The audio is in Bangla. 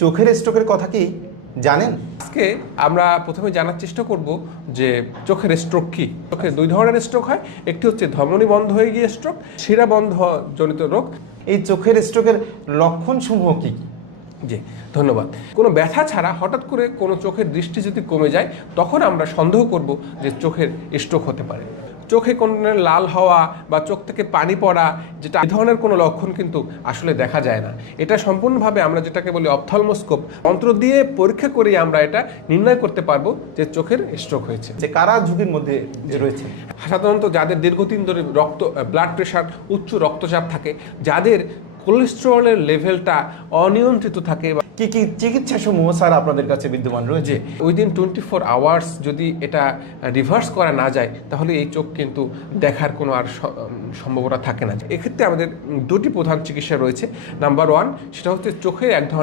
চোখের স্ট্রোকের কথা কি জানেন? আজকে আমরা প্রথমে জানার চেষ্টা করব যে চোখের স্ট্রোক কি। চোখে দুই ধরনের স্ট্রোক হয়, একটি হচ্ছে ধমনী বন্ধ হয়ে গিয়ে স্ট্রোক, শিরা বন্ধ জনিত রোগ। এই চোখের স্ট্রোকের লক্ষণ সমূহ কি কি? জি, ধন্যবাদ। কোনো ব্যথা ছাড়া হঠাৎ করে কোনো চোখের দৃষ্টি যদি কমে যায়, তখন আমরা সন্দেহ করব যে চোখের স্ট্রোক হতে পারে। চোখে কোনো লাল হওয়া বা চোখ থেকে পানি পড়া, যেটা এই ধরনের কোনো লক্ষণ কিন্তু আসলে দেখা যায় না। এটা সম্পূর্ণভাবে আমরা যেটাকে বলি অপথলমোস্কোপ যন্ত্র দিয়ে পরীক্ষা করেই আমরা এটা নির্ণয় করতে পারবো যে চোখের স্ট্রোক হয়েছে। যে কারা ঝুঁকির মধ্যে রয়েছে? সাধারণত যাদের দীর্ঘদিন ধরে ব্লাড প্রেশার, উচ্চ রক্তচাপ থাকে, যাদের কোলেস্টেরলের লেভেলটা অনিয়ন্ত্রিত থাকে, কি কি চিকিৎসা সমূহ স্যার আপনাদের কাছে বিদ্যমান রয়েছে? উইদিন 24 আওয়ার্স যদি এটা রিভার্স করা না যায়, তাহলে এই চোখ কিন্তু দেখার কোনো আর সম্ভাবনা থাকে না। এক্ষেত্রে আমাদের দুটি প্রধান চিকিৎসা রয়েছে। নাম্বার 1, সেটা হচ্ছে চোখের এক ধরনের